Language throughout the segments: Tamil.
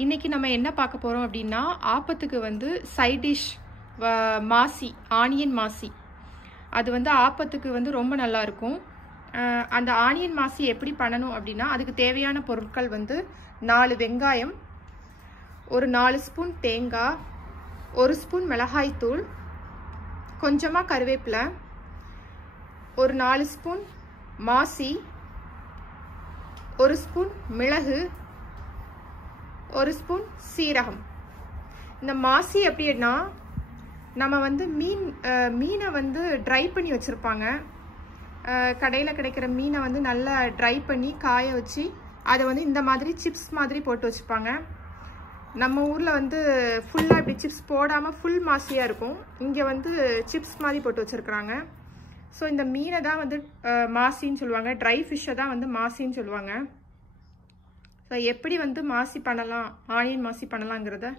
இன்னைக்கு நம்ம என்ன பார்க்க போறோம் அப்படின்னா ஆப்பத்துக்கு வந்து சைட் டிஷ் மாசி ஆனியன் மாசி. அது வந்து ஆப்பத்துக்கு வந்து ரொம்ப நல்லா இருக்கும். அந்த ஆனியன் மாசி எப்படி பண்ணணும் அப்படின்னா அதுக்கு தேவையான பொருட்கள் வந்து 4 வெங்காயம், ஒரு 4 ஸ்பூன் தேங்காய், 1 ஸ்பூன் மிளகாய் தூள், கொஞ்சமாக கருவேப்பிலை, ஒரு 4 ஸ்பூன் மாசி, 1 ஸ்பூன் மிளகு, 1 ஸ்பூன் சீரகம். இந்த மாசி எப்படின்னா நம்ம வந்து மீனை வந்து ட்ரை பண்ணி வச்சுருப்பாங்க. கடையில் கிடைக்கிற மீனை வந்து நல்லா ட்ரை பண்ணி காய வச்சு அதை வந்து இந்த மாதிரி சிப்ஸ் மாதிரி போட்டு வச்சுப்பாங்க. நம்ம ஊரில் வந்து ஃபுல்லாக இப்படி சிப்ஸ் போடாமல் ஃபுல் மாசியாக இருக்கும். இங்கே வந்து சிப்ஸ் மாதிரி போட்டு வச்சுருக்குறாங்க. ஸோ இந்த மீனை தான் வந்து மாசின்னு சொல்லுவாங்க. ட்ரை ஃபிஷ்ஷை தான் வந்து மாசின்னு சொல்லுவாங்க. ஸோ எப்படி வந்து மாசி பண்ணலாம், ஆனியன் மாசி பண்ணலாங்கிறத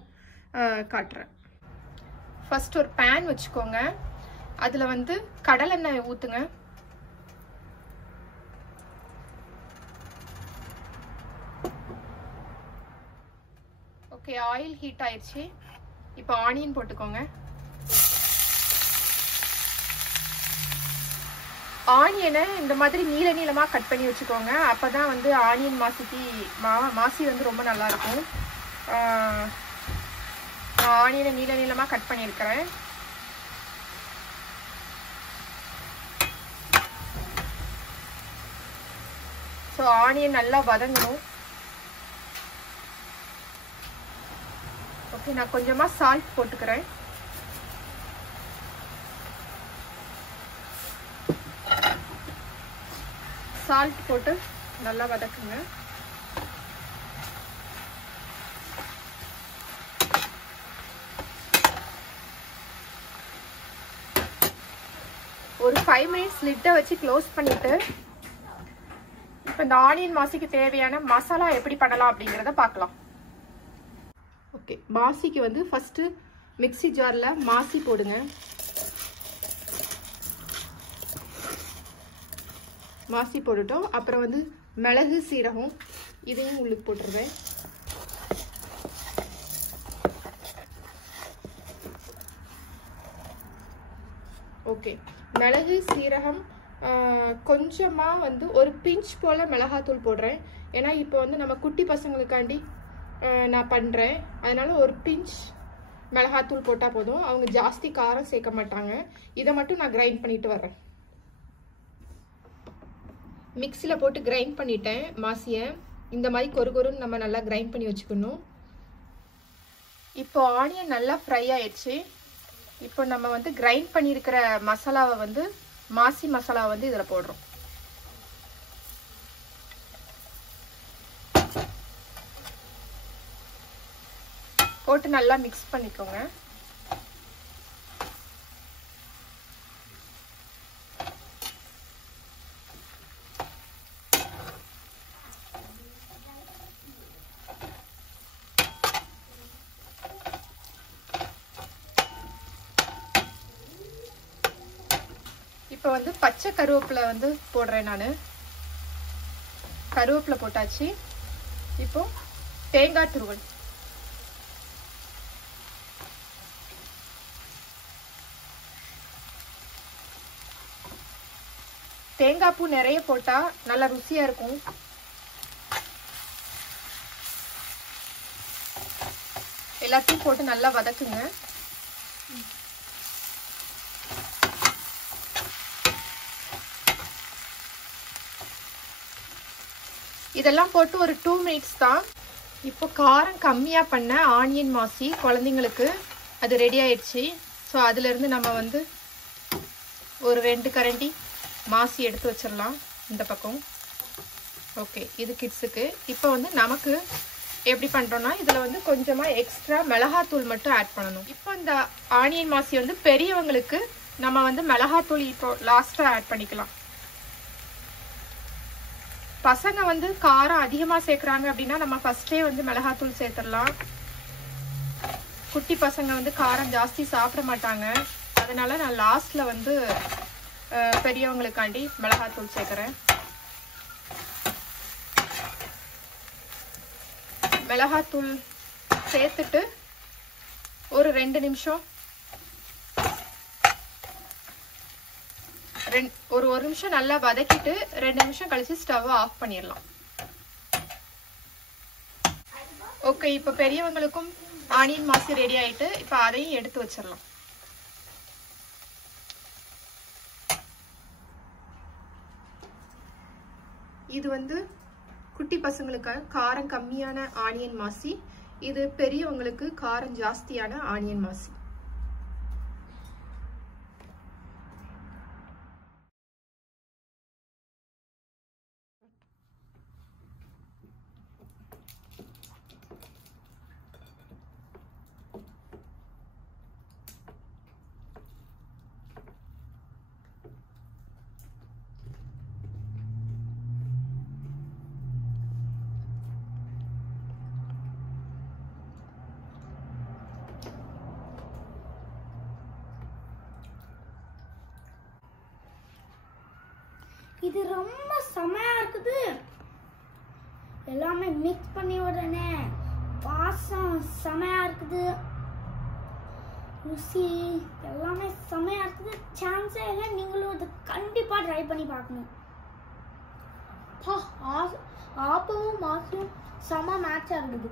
காட்டுறேன். ஃபர்ஸ்ட் ஒரு பேன் வச்சுக்கோங்க. அதில் வந்து கடலெண்ணெய் ஊற்றுங்க. ஓகே, ஆயில் ஹீட் ஆயிடுச்சு. இப்போ ஆனியன் போட்டுக்கோங்க. ஆனியனை இந்த மாதிரி நீள நீளமாக கட் பண்ணி வச்சுக்கோங்க. அப்போ தான் வந்து ஆனியன் மாசி வந்து ரொம்ப நல்லாயிருக்கும். நான் ஆனியனை நீள நீளமாக கட் பண்ணியிருக்கிறேன். ஸோ ஆனியன் நல்லா வதங்கணும். ஓகே, நான் கொஞ்சமாக சால்ட் போட்டுக்கிறேன். சால்ட் போட்டு நல்லா வதக்குங்க. ஒரு 5 மினிட்ஸ் லிட்டை வச்சு க்ளோஸ் பண்ணிட்டு இப்போ இந்த ஆனியன் மாசிக்கு தேவையான மசாலா எப்படி பண்ணலாம் அப்படிங்கிறத பார்க்கலாம். ஓகே, மாசிக்கு வந்து ஃபர்ஸ்ட் மிக்ஸி ஜார்ல மாசி போடுங்க. மாசி போட்டுட்டோம். அப்புறம் வந்து மிளகு, சீரகம் இதையும் உள்ளுக்கு போட்டுருவேன். ஓகே, மிளகு, சீரகம், கொஞ்சமாக வந்து ஒரு பிஞ்ச் போல் மிளகாத்தூள் போடுறேன். ஏன்னா இப்போ வந்து நம்ம குட்டி பசங்களுக்காண்டி நான் பண்ணுறேன். அதனால ஒரு பிஞ்ச் மிளகாத்தூள் போட்டால் போதும். அவங்க ஜாஸ்தி காரம் சேர்க்க மாட்டாங்க. இதை மட்டும் நான் கிரைண்ட் பண்ணிட்டு வர்றேன். மிக்ஸியில் போட்டு கிரைண்ட் பண்ணிட்டேன் மாசியை. இந்த மாதிரி கொருன்னு நம்ம நல்லா கிரைண்ட் பண்ணி வச்சுக்கணும். இப்போ ஆனியன் நல்லா ஃப்ரை ஆயிடுச்சு. இப்போ நம்ம வந்து கிரைண்ட் பண்ணியிருக்கிற மசாலாவை வந்து மாசி மசாலா வந்து இதில் போடுறோம். போட்டு நல்லா மிக்ஸ் பண்ணிக்கோங்க. இப்போ வந்து பச்சை கருவேப்பிலை வந்து போடுறேன் நான். கருவேப்பிலை போட்டாச்சு. இப்போ தேங்காய் துருவல், தேங்காய் பூ நிறைய போட்டா நல்லா ருசியா இருக்கும். எல்லாத்தையும் போட்டு நல்லா வதக்குங்க. இதெல்லாம் போட்டு ஒரு 2 மினிட்ஸ் தான். இப்போ காரம் கம்மியாக பண்ண ஆனியன் மாசி குழந்தைங்களுக்கு அது ரெடி ஆயிடுச்சு. ஸோ அதுலேருந்து நம்ம வந்து ஒரு 2 கரண்டி மாசி எடுத்து வச்சிடலாம் இந்த பக்கம். ஓகே, இது கிட்ஸுக்கு. இப்போ வந்து நமக்கு எப்படி பண்ணுறோன்னா இதில் வந்து கொஞ்சமாக எக்ஸ்ட்ரா மிளகாத்தூள் மட்டும் ஆட் பண்ணணும். இப்போ இந்த ஆனியன் மாசி வந்து பெரியவங்களுக்கு நம்ம வந்து மிளகாத்தூள் இப்போ லாஸ்ட்டாக ஆட் பண்ணிக்கலாம். பசங்க வந்து காரம் அதிகமாக சேர்க்குறாங்க அப்படின்னா நம்ம ஃபர்ஸ்டே வந்து மிளகாத்தூள் சேர்த்துடலாம். குட்டி பசங்க வந்து காரம் ஜாஸ்தி சாப்பிட மாட்டாங்க. அதனால நான் லாஸ்ட்ல வந்து பெரியவங்களுக்காண்டி மிளகாத்தூள் சேர்க்குறேன். மிளகாத்தூள் சேர்த்துட்டு ஒரு 2 நிமிஷம் ஒரு நிமிஷம் நல்லா வதக்கிட்டு 2 நிமிஷம் கழிச்சு ஸ்டவ் ஆஃப் பண்ணிடலாம். ஓகே, இப்போ பெரியவங்களுக்கும் ஆனியன் மாசி ரெடி ஆயிட்டு இப்போ அதையும் எடுத்து வச்சிடலாம். இது வந்து குட்டி பசங்களுக்காக காரம் கம்மியான ஆனியன் மாசி, இது பெரியவங்களுக்கு காரம் ஜாஸ்தியான ஆனியன் மாசி. இது ரொம்ப செமையா இருக்குது. எல்லாமே மிக்ஸ் பண்ணி உடனே வாசம் செமையா இருக்குது. ருசி எல்லாமே செமையா இருக்குது. சான்ஸே இல்லை. நீங்களும் இது கண்டிப்பா ட்ரை பண்ணி பார்க்கணும். ஆப்பமும் மாசும் செம மேட்சா இருக்குது.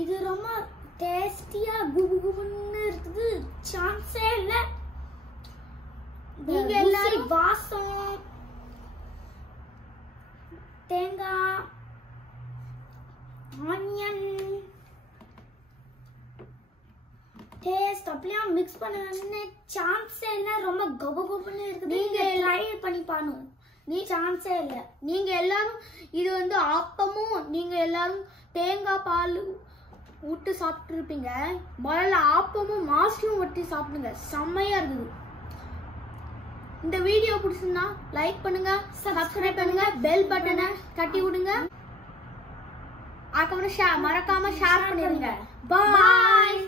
இது ரொம்ப டேஸ்டியா குபுகுபுன்னு இருக்குது. சான்ஸே இல்ல. நீங்க எல்லாரும் வாசம், தேங்காய், ஆனியன் டேஸ்ட் அப்படியே மிக்ஸ் பண்ண சான்ஸே இல்ல. ரொம்ப குபுகுபுன்னு இருக்குது. நீங்க ட்ரை பண்ணி பாருங்க. சான்ஸே இல்ல. நீங்க எல்லாரும் இது வந்து ஆப்பமும் நீங்க எல்லாரும் தேங்காய் பால் விட்டு சாப்பிட்டு இருப்பீங்க. முதல்ல ஆப்பமும் மாஸ்டும் விட்டு சாப்பிடுங்க. செம்மையா இருக்குது. இந்த வீடியோ பிடிச்சிருந்தா லைக் பண்ணுங்க, சப்ஸ்கிரைப் பண்ணுங்க, பெல் பட்டனை தட்டி விடுங்க. அதுக்கப்புறம் மறக்காம ஷேர் பண்ணிடுங்க. பாய்.